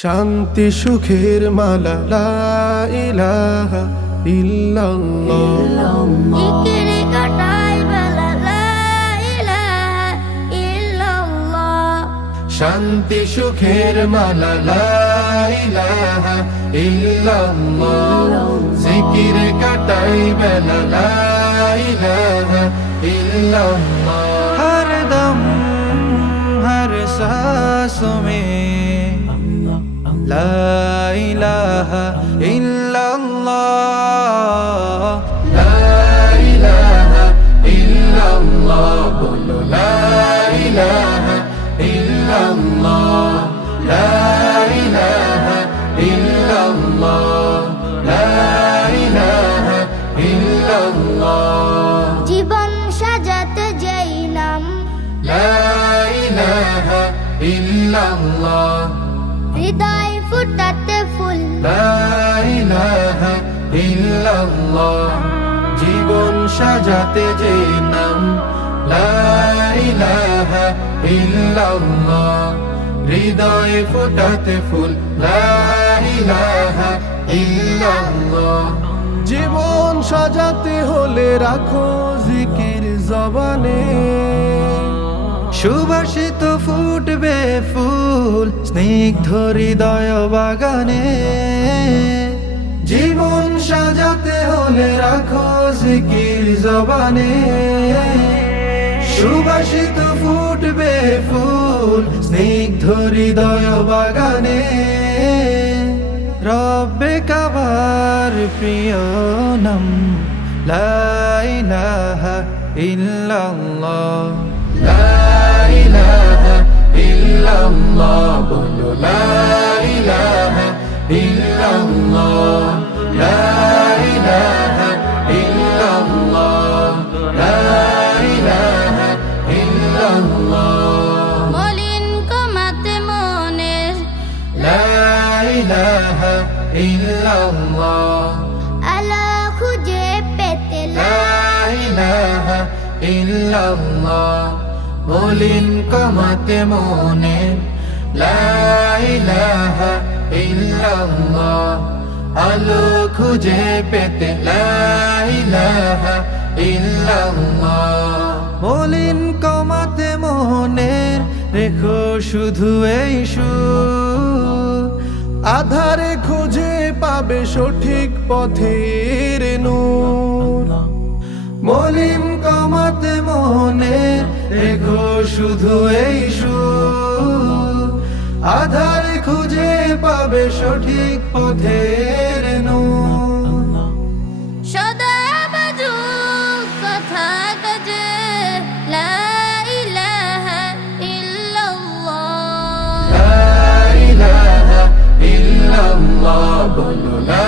শান্তি সুখের মালা লা ইলাহা ইল্লাল্লাহ। জিকিরে কাটাই বেলা লা ইলাহা ইল্লাল্লাহ। শান্তি সুখের মালা লা ইলাহা ইল্লাল্লাহ। জিকিরে কাটাই বেলা লা ইলাহা ইল্লাল্লাহ। हर दम हर सांसों में ला इलाहा इल्लल्लाह। ला इलाहा इल्लल्लाह। बोलो ला इलाहा इल्लल्लाह। ला इलाहा इल्लल्लाह। ला इलाहा इल्लल्लाह। জীবন সাজাতে যেই নাম লা ইলাহা ইল্লাল্লাহ। হৃদয় ফুটাতে ফুল লা ইলাহা ইল্লাল্লাহ। জীবন সাজাতে যে নাম লা ইলাহা ইল্লাল্লাহ। হৃদয়ে ফোটাতে ফুল লা ইলাহা ইল্লাল্লাহ। জীবন সাজাতে হলে রাখো জিকির জবানে। সুবাসিত ফুটবে ফুল স্নিগ্ধ হৃদয় বাগানে। জীবন সাজাতে হলে রাখো জিকির জবানে। সুবাসিত ফুটবে ফুল স্নিগ্ধ হৃদয় বাগানে। রব্বে কাবার প্রিয় নাম লা ইলাহা ইল্লাল্লাহ। লা ইলাহা ইল্লাল্লাহ। বলো লা ইলাহা ইল্লাল্লাহ। লা ইলাহা ইল্লাল্লাহ। লা ইলাহা ইল্লাল্লাহ। মলিন কমাতে মনের লা ইলাহা ইল্লাল্লাহ। আলো খুঁজে পেতে লা ইলাহা ইল্লাল্লাহ। মলিন কমাতে মনে লা ইলাহা ইল্লাল্লাহ। আলো খুঁজে পেতে লা ইলাহা ইল্লাল্লাহ। মলিন কমাতে মনের রেখো শুধু এই সুর। আধারে খুঁজে পাবে সঠিক পথের নূর। মলিন কমাতে মনে রেখো শুধু এই সুর। আধারে খুঁজে পাবে সঠিক পথের নূর। সদা বাজুক কথা কাজে লা ইলাহা ইল্লাল্লাহ। লা ইলাহা ইল্লাল্লাহ। বলো লা